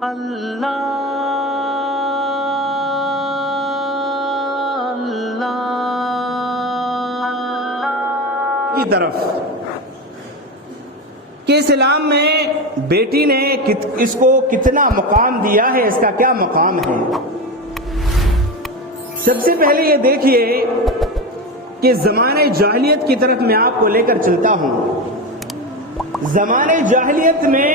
کی طرف کہ اسلام میں بیٹی نے اس کو کتنا مقام دیا ہے، اس کا کیا مقام ہے۔ سب سے پہلے یہ دیکھیے کہ زمانے جاہلیت کی طرف میں آپ کو لے کر چلتا ہوں۔ زمانے جاہلیت میں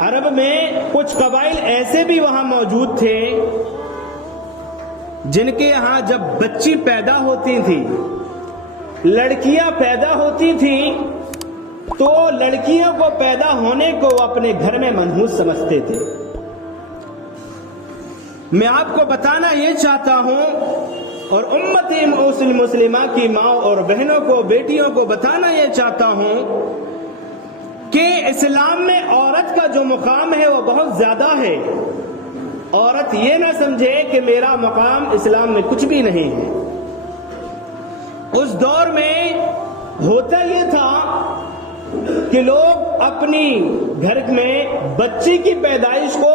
عرب میں کچھ قبائل ایسے بھی وہاں موجود تھے جن کے یہاں جب بچی پیدا ہوتی تھی، لڑکیاں پیدا ہوتی تھیں، تو لڑکیوں کو پیدا ہونے کو اپنے گھر میں منحوس سمجھتے تھے۔ میں آپ کو بتانا یہ چاہتا ہوں اور امتی مسلمہ کی ماں اور بہنوں کو، بیٹیوں کو بتانا یہ چاہتا ہوں کہ اسلام میں عورت کا جو مقام ہے وہ بہت زیادہ ہے۔ عورت یہ نہ سمجھے کہ میرا مقام اسلام میں کچھ بھی نہیں ہے۔ اس دور میں ہوتا یہ تھا کہ لوگ اپنی گھر میں بچی کی پیدائش کو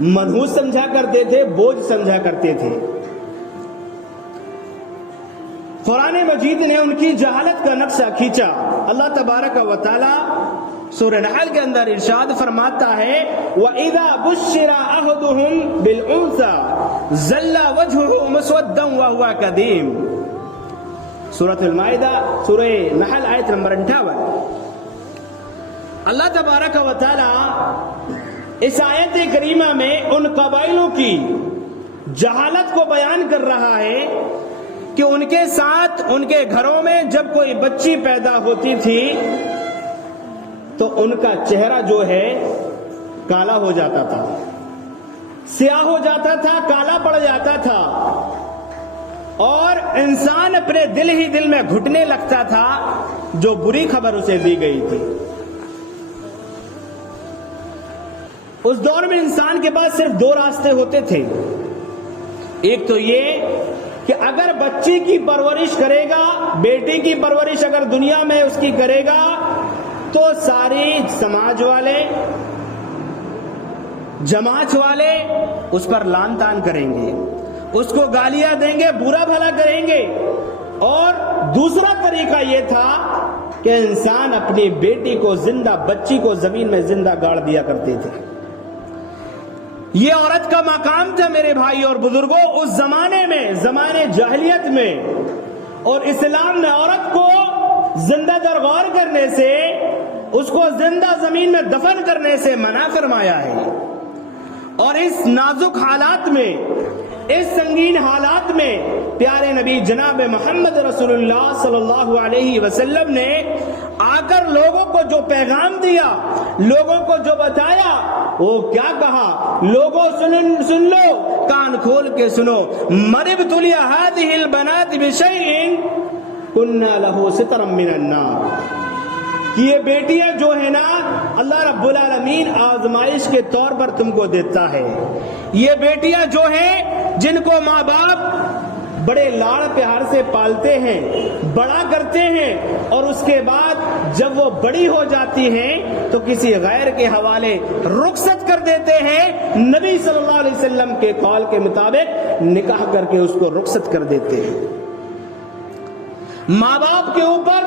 منحوس سمجھا کرتے تھے، بوجھ سمجھا کرتے تھے۔ قرآن مجید نے ان کی جہالت کا نقشہ کھینچا۔ اللہ تبارک و تعالی سورہ نحل کے اندر ارشاد فرماتا ہے وَإِذَا بُشِّرَ أَحَدُهُمْ بِالْأُنثَىٰ ظَلَّ وَجْهُهُ مُسْوَدًّا وَهُوَ كَظِيمٌ۔ سورۃ المائدہ سورہ نحل آیت نمبر 58۔ اللہ تبارک و تعالی اس آیت کریمہ میں ان قبائلوں کی جہالت کو بیان کر رہا ہے کہ ان کے ساتھ ان کے گھروں میں جب کوئی بچی پیدا ہوتی تھی تو ان کا چہرہ جو ہے کالا ہو جاتا تھا، سیاہ ہو جاتا تھا، کالا پڑ جاتا تھا، اور انسان اپنے دل ہی دل میں گھٹنے لگتا تھا جو بری خبر اسے دی گئی تھی۔ اس دور میں انسان کے پاس صرف دو راستے ہوتے تھے۔ ایک تو یہ کہ اگر بچی کی پرورش کرے گا، بیٹی کی پرورش اگر دنیا میں اس کی کرے گا تو ساری سماج والے، جماعت والے اس پر لعن طعن کریں گے، اس کو گالیاں دیں گے، برا بھلا کریں گے۔ اور دوسرا طریقہ یہ تھا کہ انسان اپنی بیٹی کو زندہ، بچی کو زمین میں زندہ گاڑ دیا کرتے تھے۔ یہ عورت کا مقام تھا میرے بھائی اور بزرگوں اس زمانے میں، زمانے جاہلیت میں۔ اور اسلام نے عورت کو زندہ درغور کرنے سے، اس کو زندہ زمین میں دفن کرنے سے منع فرمایا ہے۔ اور اس نازک حالات میں، اس سنگین حالات میں پیارے نبی جناب محمد رسول اللہ صلی اللہ علیہ وسلم نے آ کر لوگوں کو جو پیغام دیا، لوگوں کو جو بتایا، وہ کیا کہا؟ لوگوں سن لو، کان کھول کے سنو، من ابتلی هذه البنات بشیء کنا له سترا من النار، کہ یہ بیٹیاں جو ہے نا اللہ رب العالمین آزمائش کے طور پر تم کو دیتا ہے۔ یہ بیٹیاں جو ہیں جن کو ماں باپ بڑے لاڑ پیار سے پالتے ہیں، بڑا کرتے ہیں، اور اس کے بعد جب وہ بڑی ہو جاتی ہیں تو کسی غیر کے حوالے رخصت کر دیتے ہیں۔ نبی صلی اللہ علیہ وسلم کے قول کے مطابق نکاح کر کے اس کو رخصت کر دیتے ہیں۔ ماں باپ کے اوپر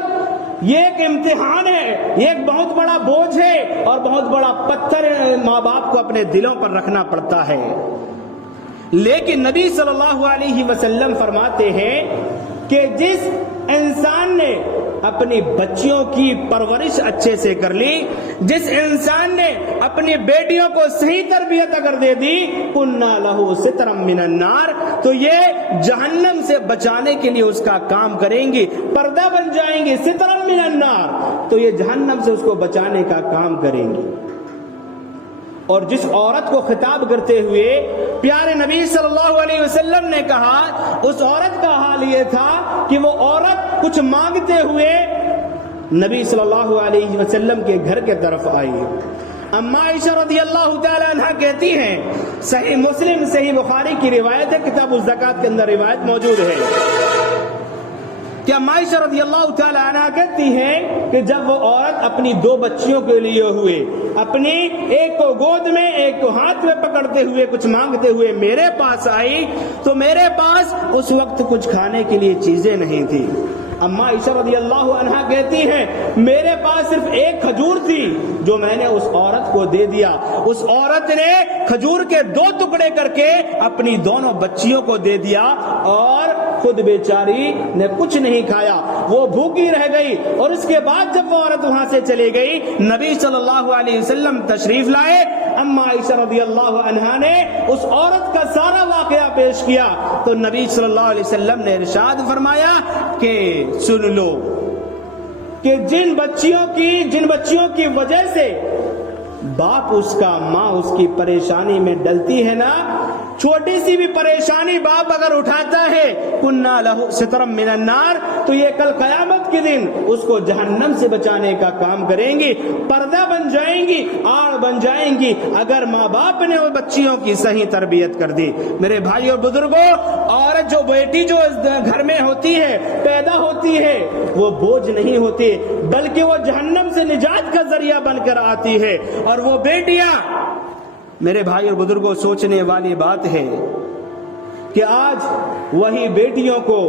یہ ایک امتحان ہے، یہ ایک بہت بڑا بوجھ ہے اور بہت بڑا پتھر ماں باپ کو اپنے دلوں پر رکھنا پڑتا ہے۔ لیکن نبی صلی اللہ علیہ وسلم فرماتے ہیں کہ جس انسان نے اپنی بچیوں کی پرورش اچھے سے کر لی، جس انسان نے اپنی بیٹیوں کو صحیح تربیت اگر دے دی، کنا لہو سترا من النار، تو یہ جہنم سے بچانے کے لیے اس کا کام کریں گی، پردہ بن جائیں گے، سترا من النار، تو یہ جہنم سے اس کو بچانے کا کام کریں گی۔ اور جس عورت کو خطاب کرتے ہوئے پیارے نبی صلی اللہ علیہ وسلم نے کہا، اس عورت کا حال یہ تھا کہ وہ عورت کچھ مانگتے ہوئے نبی صلی اللہ علیہ وسلم کے گھر کے طرف آئی۔ اما عائشہ رضی اللہ تعالی عنہ کہتی ہیں، صحیح مسلم صحیح بخاری کی روایت ہے، کتاب الزکات کے اندر روایت موجود ہے کہ اما عائشہ رضی اللہ تعالی عنہ کہتی ہیں کہ جب وہ عورت اپنی 2 بچیوں کے لیے ہوئے، اپنی ایک کو گود میں ایک کو ہاتھ میں پکڑتے ہوئے کچھ مانگتے ہوئے میرے پاس آئی تو میرے پاس اس وقت کچھ کھانے کے لیے چیزیں نہیں تھی۔ اما عائشہ رضی اللہ عنہا کہتی ہیں میرے پاس صرف ایک کھجور تھی جو میں نے اس عورت کو دے دیا۔ اس عورت نے کھجور کے 2 ٹکڑے کر کے اپنی دونوں بچیوں کو دے دیا اور خود بیچاری نے کچھ نہیں کھایا، وہ بھوکی رہ گئی۔ اور اس کے بعد جب وہ عورت وہاں سے چلے گئی، نبی صلی اللہ علیہ وسلم تشریف لائے، اما عائشہ رضی اللہ عنہا نے اس عورت کا سارا واقعہ پیش کیا تو نبی صلی اللہ علیہ وسلم نے ارشاد فرمایا کہ سن لو کہ جن بچیوں کی وجہ سے باپ اس کا، ماں اس کی پریشانی میں ڈلتی ہے نا، چھوٹی سی بھی پریشانی باپ اگر اٹھاتا ہے کنا لہو سترم من النار، تو یہ کل قیامت کے دن اس کو جہنم سے بچانے کا کام کریں گی، پردہ بن جائیں گی، آڑ بن جائیں گی اگر ماں باپ نے وہ بچیوں کی صحیح تربیت کر دی۔ میرے بھائی اور بزرگوں، عورت جو بیٹی جو گھر میں ہوتی ہے، پیدا ہوتی ہے، وہ بوجھ نہیں ہوتی بلکہ وہ جہنم سے نجات کا ذریعہ بن کر آتی ہے۔ اور وہ بیٹیاں، میرے بھائی اور بزرگوں، سوچنے والی بات ہے کہ آج وہی بیٹیوں کو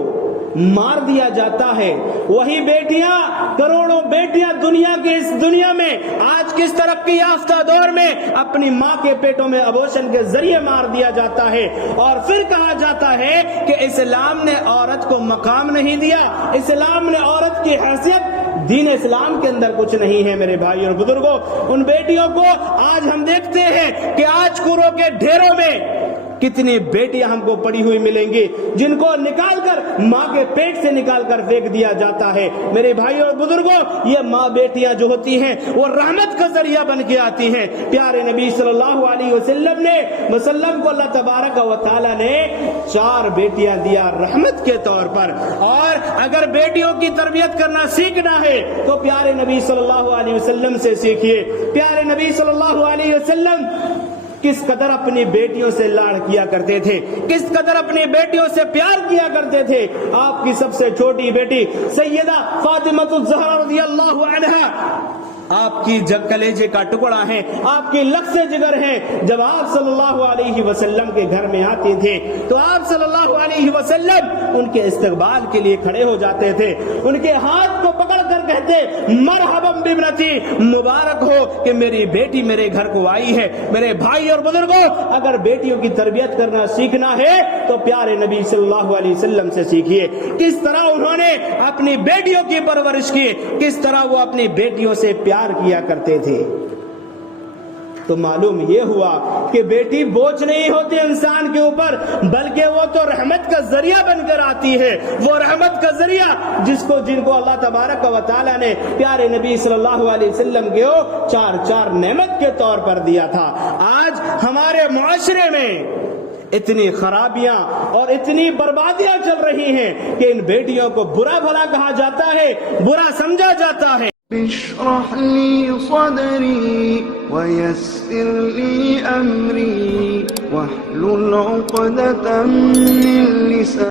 مار دیا جاتا ہے، وہی بیٹیاں، کروڑوں بیٹیاں دنیا کے اس دنیا میں آج کس ترقی یافتہ دور میں اپنی ماں کے پیٹوں میں ابورشن کے ذریعے مار دیا جاتا ہے، اور پھر کہا جاتا ہے کہ اسلام نے عورت کو مقام نہیں دیا، اسلام نے عورت کی حیثیت، دین اسلام کے اندر کچھ نہیں ہے۔ میرے بھائی اور بزرگوں، ان بیٹیوں کو آج ہم دیکھتے ہیں کہ آج کوروں کے ڈھیروں میں کتنی بیٹیاں ہم کو پڑی ہوئی ملیں گی جن کو نکال کر ماں کے پیٹ سے نکال کر پھینک دیا جاتا ہے۔ میرے بھائی اور بزرگوں، یہ ماں بیٹیاں جو ہوتی ہیں وہ رحمت کا ذریعہ بن کے آتی ہیں۔ پیارے نبی صلی اللہ علیہ وسلم کو اللہ تبارک و تعالی نے 4 بیٹیاں دیا رحمت کے طور پر، اور اگر بیٹیوں کی تربیت کرنا سیکھنا ہے تو پیارے نبی صلی اللہ علیہ وسلم سے سیکھیے۔ پیارے نبی صلی اللہ علیہ وسلم کس قدر اپنی بیٹیوں سے لاڑ کیا کرتے تھے، کس قدر اپنی بیٹیوں سے پیار کیا کرتے تھے۔ آپ کی سب سے چھوٹی بیٹی سیدہ فاطمہ الزہرا رضی اللہ عنہا آپ کی کلیجے کا ٹکڑا ہے، آپ کی لخت جگر ہیں۔ جب آپ صلی اللہ علیہ وسلم کے گھر میں آتے تھے تو آپ صلی اللہ علیہ وسلم ان کے استقبال کے لیے کھڑے ہو جاتے تھے، ان کے ہاتھ کو پکڑ کر کہتے مرحبا بابنتی، مبارک ہو کہ میری بیٹی میرے گھر کو آئی ہے۔ میرے بھائی اور بزرگوں، اگر بیٹیوں کی تربیت کرنا سیکھنا ہے تو پیارے نبی صلی اللہ علیہ وسلم سے سیکھیے، کس طرح انہوں نے اپنی بیٹیوں کی پرورش کی، کس طرح وہ اپنی بیٹیوں سے پیار کیا کرتے تھے۔ تو معلوم یہ ہوا کہ بیٹی بوجھ نہیں ہوتی انسان کے اوپر، بلکہ وہ تو رحمت کا ذریعہ بن کر آتی ہے، وہ رحمت کا ذریعہ جن کو اللہ تبارک و تعالی نے پیارے نبی صلی اللہ علیہ وسلم کو 4 نعمت کے طور پر دیا تھا۔ آج ہمارے معاشرے میں اتنی خرابیاں اور اتنی بربادیاں چل رہی ہیں کہ ان بیٹیوں کو برا بھلا کہا جاتا ہے، برا سمجھا جاتا ہے۔ اشرح لي صدري ويسر لي أمري واحلل عقدة من لساني